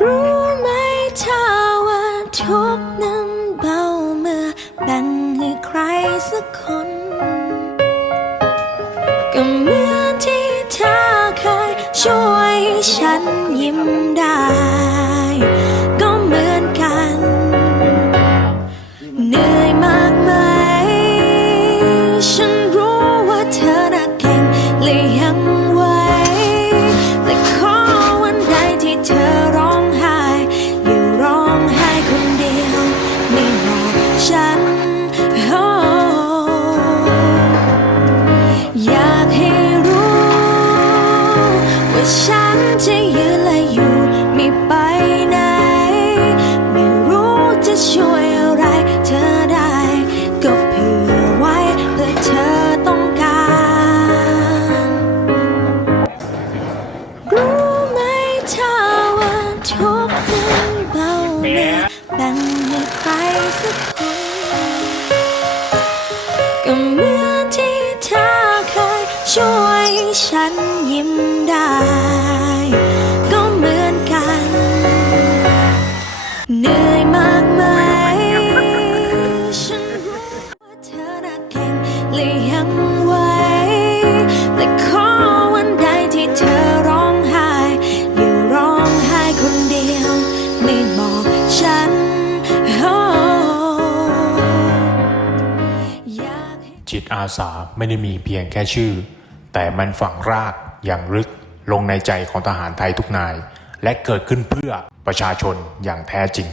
รู้ไหมเธอว่าทุกนั้นเบาเมื่อแบ่งให้ใครสักคน ก็เหมือนที่เธอเคยช่วยให้ฉันยิ้มได้ ว่าฉั ยิ้มได้ ก็เหมือนกัน เหนื่อยมากไหมฉันรู้ว่าเธอน่ะเก่งและยังไหวแต่ขอวันใดที่เธอร้องไห้อยู่ร้องไห้คนเดียว ไม่บอกฉันโอ้อยากให้ จิตอาสาไม่ได้มีเพียงแค่ชื่อ แต่มันฝังรากอย่างลึกลงในใจของทหารไทยทุกนาย และเกิดขึ้นเพื่อประชาชนอย่างแท้จริง